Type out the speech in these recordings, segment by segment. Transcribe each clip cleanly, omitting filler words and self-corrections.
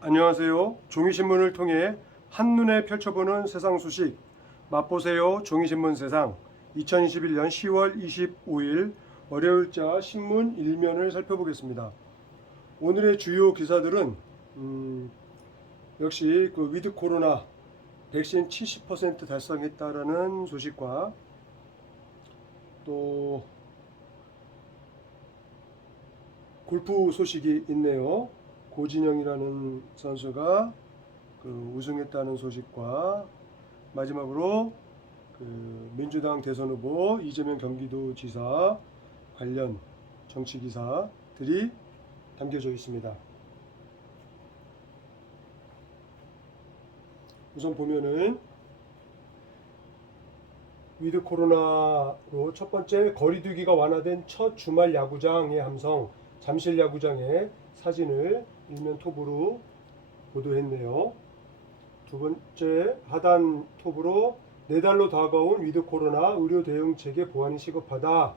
안녕하세요. 종이신문을 통해 한눈에 펼쳐보는 세상 소식 맛보세요. 종이신문 세상 2021년 10월 25일 월요일자 신문 일면을 살펴보겠습니다. 오늘의 주요 기사들은 역시 그 위드 코로나 백신 70% 달성했다라는 소식과 또 골프 소식이 있네요. 고진영이라는 선수가 우승했다는 소식과 마지막으로 민주당 대선 후보 이재명 경기도지사 관련 정치 기사들이 담겨져 있습니다. 우선 보면은 위드 코로나로 첫 번째 거리두기가 완화된 첫 주말 야구장의 함성 잠실 야구장의 사진을 일면 톱으로 보도했네요. 두 번째 하단 톱으로 4달로 다가온 위드 코로나 의료 대응 체계 보완이 시급하다.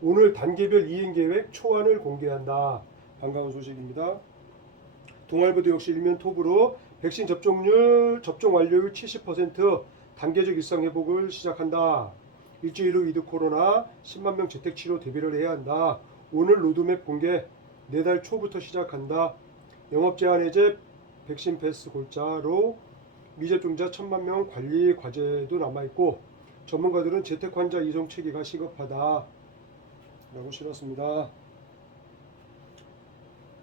오늘 단계별 이행 계획 초안을 공개한다. 반가운 소식입니다. 동아일보도 역시 일면 톱으로 백신 접종 완료율 70% 단계적 일상 회복을 시작한다. 일주일 후 위드 코로나 10만 명 재택 치료 대비를 해야 한다. 오늘 로드맵 공개 4달 초부터 시작한다. 영업 제한 해제 백신 패스 골자로 미접종자 1000만 명 관리 과제도 남아있고 전문가들은 재택 환자 이송 체계가 시급하다 라고 실었습니다.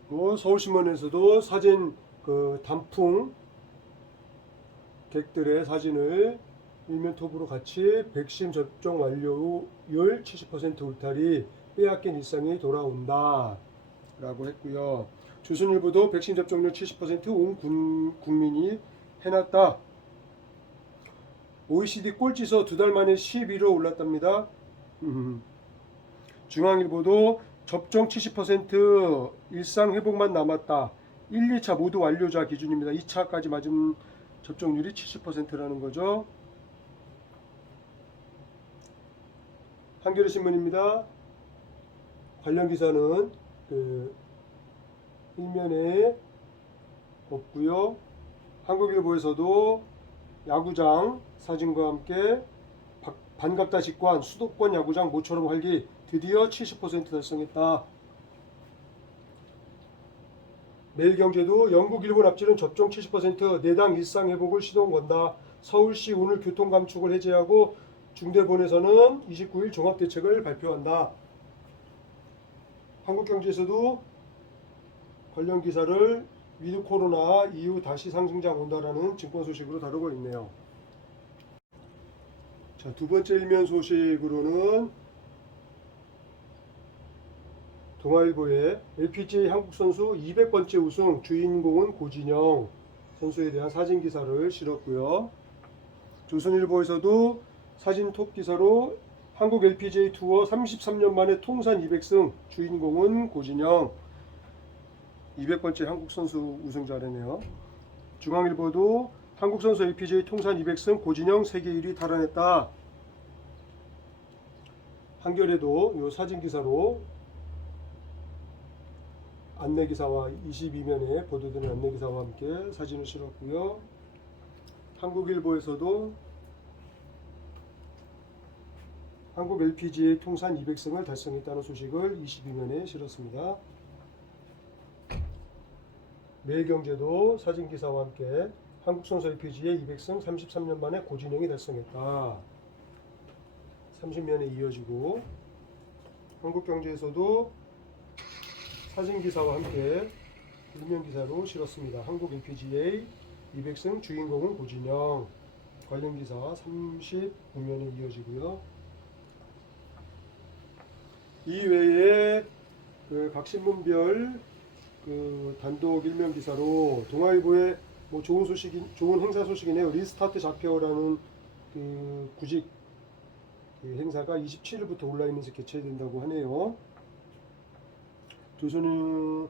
서울신문에서도 사진 단풍 객들의 사진을 일면 톱으로 같이 백신 접종 완료율 70% 울타리 빼앗긴 일상이 돌아온다 라고 했고요. 조선일보도 백신 접종률 70%온 국민이 해놨다. OECD 꼴찌서 2달 만에 11위로 올랐답니다. 중앙일보도 접종 70% 일상 회복만 남았다. 1, 2차 모두 완료자 기준입니다. 2차까지 맞은 접종률이 70%라는 거죠. 한겨레 신문입니다. 관련 기사는 일면에 없고요. 한국일보에서도 야구장 사진과 함께 반갑다 직관 수도권 야구장 모처럼 활기 드디어 70% 달성했다. 매일경제도 영국 일본 앞지른 접종 70% 내당 일상 회복을 시동 건다. 서울시 오늘 교통 감축을 해제하고 중대본에서는 29일 종합대책을 발표한다. 한국경제에서도 관련 기사를 위드 코로나 이후 다시 상승장 온다라는 증권 소식으로 다루고 있네요. 자, 두 번째 일면 소식으로는 동아일보의 LPGA 한국 선수 200번째 우승 주인공은 고진영 선수에 대한 사진 기사를 실었고요. 조선일보에서도 사진 톱 기사로 한국 LPGA 투어 33년 만에 통산 200승 주인공은 고진영 200번째 한국 선수 우승자라네요. 중앙일보도 한국 선수 LPGA 통산 200승 고진영 세계 1위 달아냈다. 한겨레도 이 사진 기사로 안내기사와 22면에 보도되는 안내기사와 함께 사진을 실었고요. 한국일보에서도 한국 LPGA 통산 200승을 달성했다는 소식을 22면에 실었습니다. 매일경제도 사진기사와 함께 한국 선수 LPGA 200승 33년 만에 고진영이 달성했다. 30면에 이어지고 한국경제에서도 사진기사와 함께 일면기사로 실었습니다. 한국 LPGA 200승 주인공은 고진영 관련 기사 39면에 이어지고요. 이외에 각 신문별 단독 일면 기사로 동아일보에 좋은 행사 소식이네요. 리스타트 좌표라는 구직 행사가 27일부터 온라인에서 개최된다고 하네요. 조선은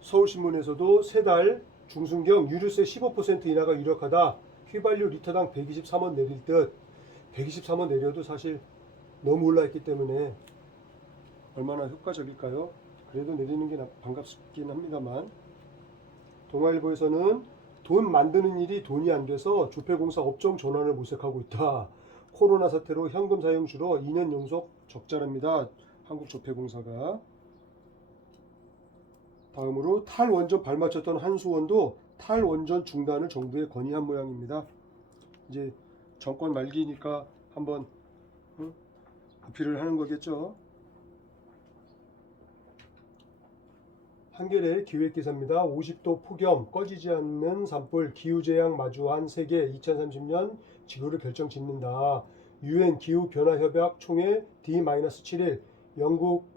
서울신문에서도 3달 중순경 유류세 15% 인하가 유력하다. 휘발유 리터당 123원 내릴 듯. 123원 내려도 사실 너무 올라있기 때문에 얼마나 효과적일까요? 그래도 내리는 게 반갑긴 합니다만 동아일보에서는 돈 만드는 일이 돈이 안 돼서 조폐공사 업종 전환을 모색하고 있다. 코로나 사태로 현금 사용 줄어 2년 연속 적자랍니다. 한국조폐공사가. 다음으로 탈원전 발맞췄던 한수원도 탈원전 중단을 정부에 건의한 모양입니다. 이제 정권 말기니까 한번 어필을 하는 거겠죠. 한겨레 기획기사입니다. 50도 폭염, 꺼지지 않는 산불, 기후재앙 마주한 세계 2030년 지구를 결정짓는다. UN 기후변화협약 총회 D-7일 영국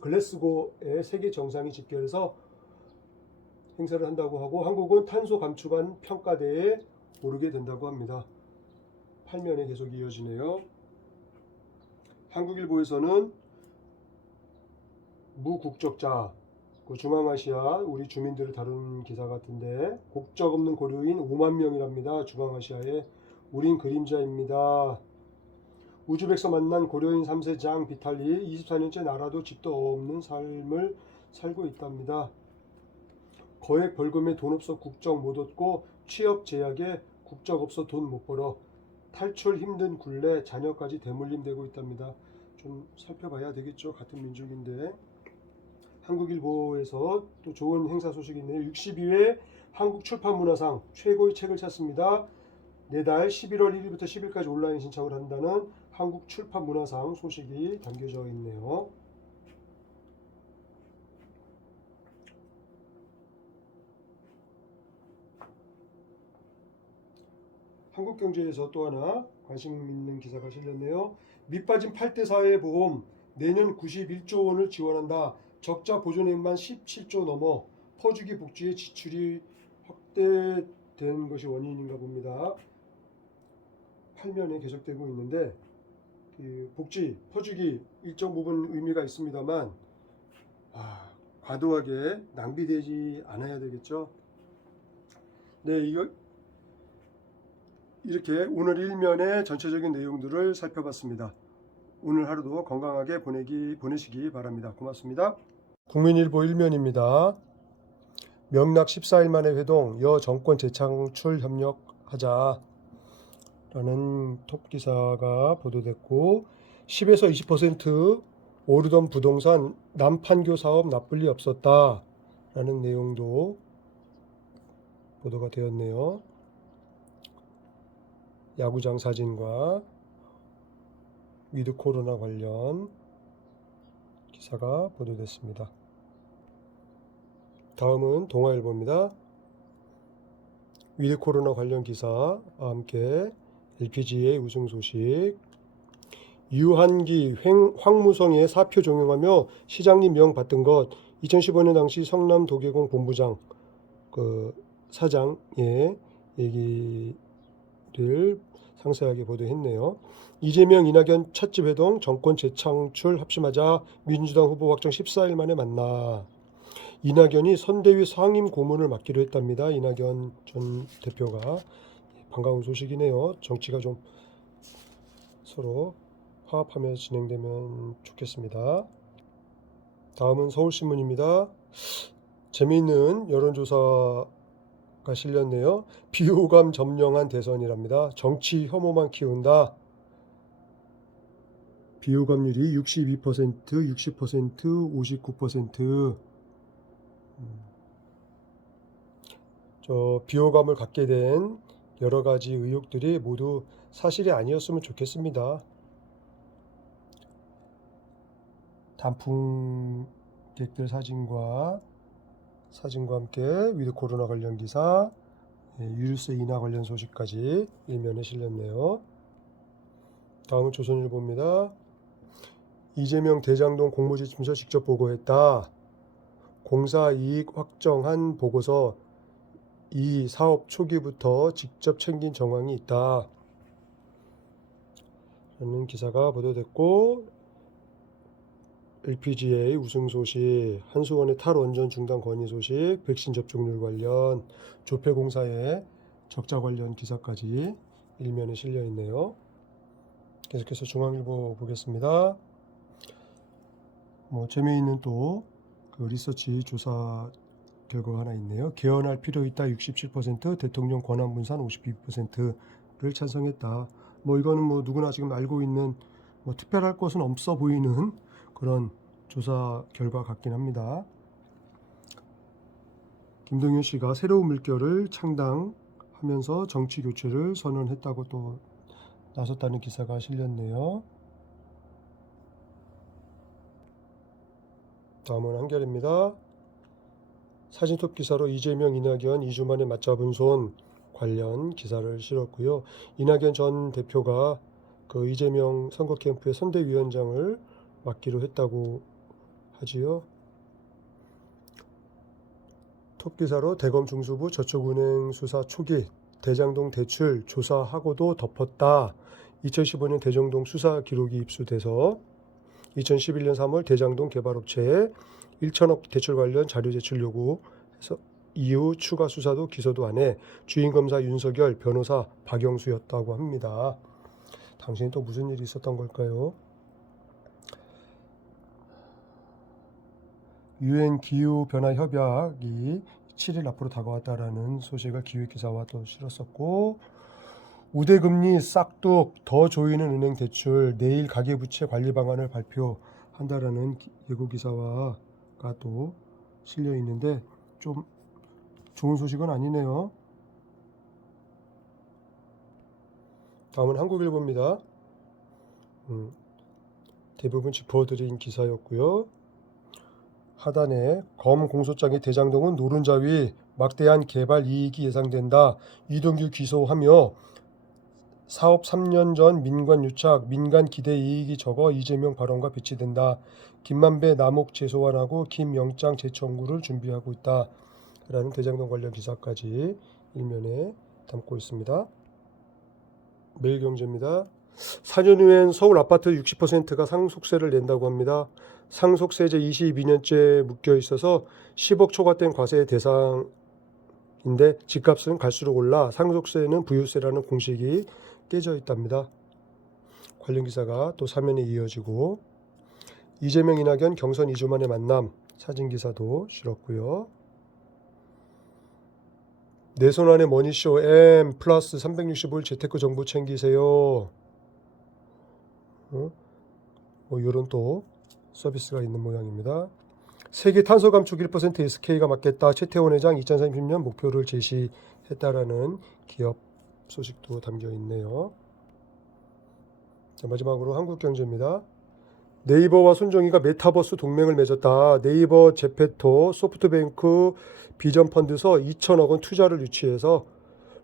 글래스고의 세계 정상이 집결해서 행사를 한다고 하고 한국은 탄소 감축안 평가대에 오르게 된다고 합니다. 8면에 계속 이어지네요. 한국일보에서는 무국적자, 중앙아시아 우리 주민들을 다룬 기사 같은데 국적 없는 고려인 5만 명이랍니다. 중앙아시아에. 우린 그림자입니다. 우즈벡에서 만난 고려인 3세 장 비탈리 24년째 나라도 집도 없는 삶을 살고 있답니다. 거액 벌금에 돈 없어 국적 못 얻고 취업 제약에 국적 없어 돈 못 벌어 탈출 힘든 굴레 자녀까지 대물림되고 있답니다. 좀 살펴봐야 되겠죠. 같은 민족인데. 한국일보에서 또 좋은 행사 소식이 있네요. 62회 한국출판문화상 최고의 책을 찾습니다. 내달 11월 1일부터 10일까지 온라인 신청을 한다는 한국출판문화상 소식이 담겨져 있네요. 한국경제에서 또 하나 관심 있는 기사가 실렸네요. 밑빠진 8대 사회보험 내년 91조 원을 지원한다. 적자 보존액만 17조 넘어 퍼주기 복지의 지출이 확대된 것이 원인인가 봅니다. 8면에 계속되고 있는데 복지, 퍼주기 일정 부분 의미가 있습니다만 과도하게 낭비되지 않아야 되겠죠. 네, 이렇게 오늘 1면의 전체적인 내용들을 살펴봤습니다. 오늘 하루도 건강하게 보내시기 바랍니다. 고맙습니다. 국민일보 1면입니다. 명락 14일 만에 회동, 여정권 재창출 협력하자 라는 톱 기사가 보도됐고 10에서 20% 오르던 부동산 남판교 사업 나쁠 리 없었다 라는 내용도 보도가 되었네요. 야구장 사진과 위드 코로나 관련 기사가 보도됐습니다. 다음은 동아일보입니다. 위드 코로나 관련 기사와 함께 LPGA 우승 소식. 유한기 황무성의 사표 종용하며 시장님 명 받던 것. 2015년 당시 성남 도계공 본부장 사장의 얘기를 상세하게 보도했네요. 이재명, 이낙연 찻집 회동, 정권 재창출 합심하자, 민주당 후보 확정 14일 만에 만나. 이낙연이 선대위 상임 고문을 맡기로 했답니다. 이낙연 전 대표가. 반가운 소식이네요. 정치가 좀 서로 화합하며 진행되면 좋겠습니다. 다음은 서울신문입니다. 재미있는 여론조사가 실렸네요. 비호감 점령한 대선이랍니다. 정치 혐오만 키운다. 비호감률이 62%, 60%, 59%. 비호감을 갖게 된 여러 가지 의혹들이 모두 사실이 아니었으면 좋겠습니다. 단풍객들 사진과 함께 위드 코로나 관련 기사, 유류세 인하 관련 소식까지 일면에 실렸네요. 다음은 조선일보입니다. 이재명 대장동 공모지침서 직접 보고했다. 공사 이익 확정한 보고서 이 사업 초기부터 직접 챙긴 정황이 있다. 라는 기사가 보도됐고 LPGA 우승 소식, 한수원의 탈원전 중단 건의 소식, 백신 접종률 관련, 조폐공사의 적자 관련 기사까지 일면에 실려 있네요. 계속해서 중앙일보 보겠습니다. 재미있는 또 리서치 조사 결과가 하나 있네요. 개헌할 필요 있다 67%, 대통령 권한 분산 52%를 찬성했다. 뭐 이거는 뭐 누구나 지금 알고 있는 뭐 특별할 것은 없어 보이는 그런 조사 결과 같긴 합니다. 김동연 씨가 새로운 물결을 창당하면서 정치 교체를 선언했다고 또 나섰다는 기사가 실렸네요. 다음은 한겨레입니다. 사진톱 기사로 이재명, 이낙연 2주 만에 맞잡은 손 관련 기사를 실었고요. 이낙연 전 대표가 그 이재명 선거 캠프의 선대위원장을 맡기로 했다고 하지요. 톱 기사로 대검 중수부 저축은행 수사 초기 대장동 대출 조사하고도 덮었다. 2015년 대장동 수사 기록이 입수돼서 2011년 3월 대장동 개발업체에 1천억 대출 관련 자료 제출 요구해서 이후 추가 수사도 기소도 안 해 주인검사 윤석열, 변호사 박영수였다고 합니다. 당신이 또 무슨 일이 있었던 걸까요? 유엔 기후변화 협약이 7일 앞으로 다가왔다라는 소식을 기획기사와 또 실었었고, 우대금리 싹둑 더 조이는 은행 대출 내일 가계부채 관리 방안을 발표한다라는 예고기사가 또 실려 있는데 좀 좋은 소식은 아니네요. 다음은 한국일보입니다. 대부분 짚어드린 기사였고요. 하단에 검 공소장의 대장동은 노른자위 막대한 개발 이익이 예상된다. 이동규 기소하며 사업 3년 전 민관 유착, 민간 기대 이익이 적어 이재명 발언과 배치된다. 김만배 남욱 재소환하고 김영장 재청구를 준비하고 있다. 라는 대장동 관련 기사까지 일면에 담고 있습니다. 매일경제입니다. 4년 후엔 서울 아파트 60%가 상속세를 낸다고 합니다. 상속세제 22년째 묶여 있어서 10억 초과된 과세 대상인데 집값은 갈수록 올라 상속세는 부유세라는 공식이 깨져 있답니다. 관련 기사가 또 사면에 이어지고, 이재명, 이낙연 경선 2주 만에 만남 사진 기사도 실었고요. 내 손 안에 머니쇼 M 플러스 365일 재테크 정보 챙기세요. 뭐 이런 또 서비스가 있는 모양입니다. 세계 탄소 감축 1% SK가 맡겠다. 최태원 회장 2030년 목표를 제시했다라는 기업 소식도 담겨 있네요. 자, 마지막으로 한국경제입니다. 네이버와 손정희가 메타버스 동맹을 맺었다. 네이버, 제페토, 소프트뱅크, 비전펀드서 2천억 원 투자를 유치해서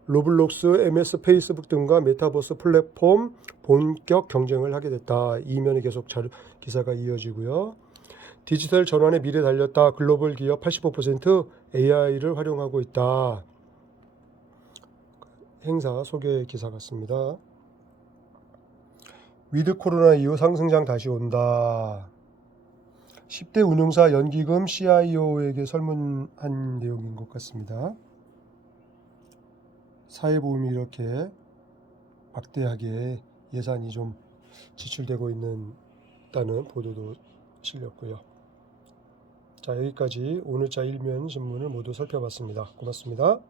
로블록스, MS, 페이스북 등과 메타버스 플랫폼 본격 경쟁을 하게 됐다. 이면에 계속 기사가 이어지고요. 디지털 전환의 미래 달렸다. 글로벌 기업 85% AI를 활용하고 있다. 행사 소개 기사 같습니다. 위드 코로나 이후 상승장 다시 온다. 10대 운용사 연기금 CIO에게 설문한 내용인 것 같습니다. 사회보험이 이렇게 막대하게 예산이 좀 지출되고 있다는 보도도 실렸고요. 자, 여기까지 오늘자 일면 신문을 모두 살펴봤습니다. 고맙습니다.